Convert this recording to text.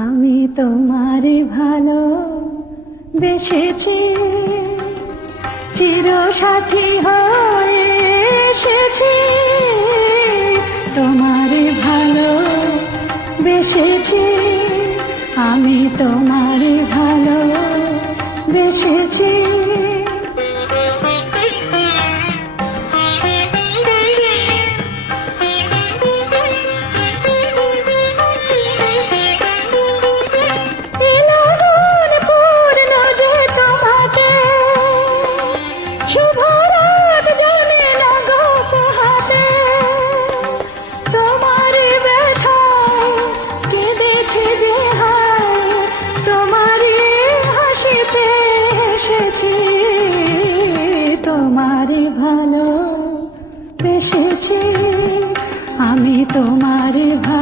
আমি তোমারে ভালো বেসেছি, চির সাথী হয়ে এসেছি। তোমারে ভালো বেসেছি, আমি তোমারে ভালো বেসেছি। তোমারে ভালো বেসেছি, আমি তোমারে ভালো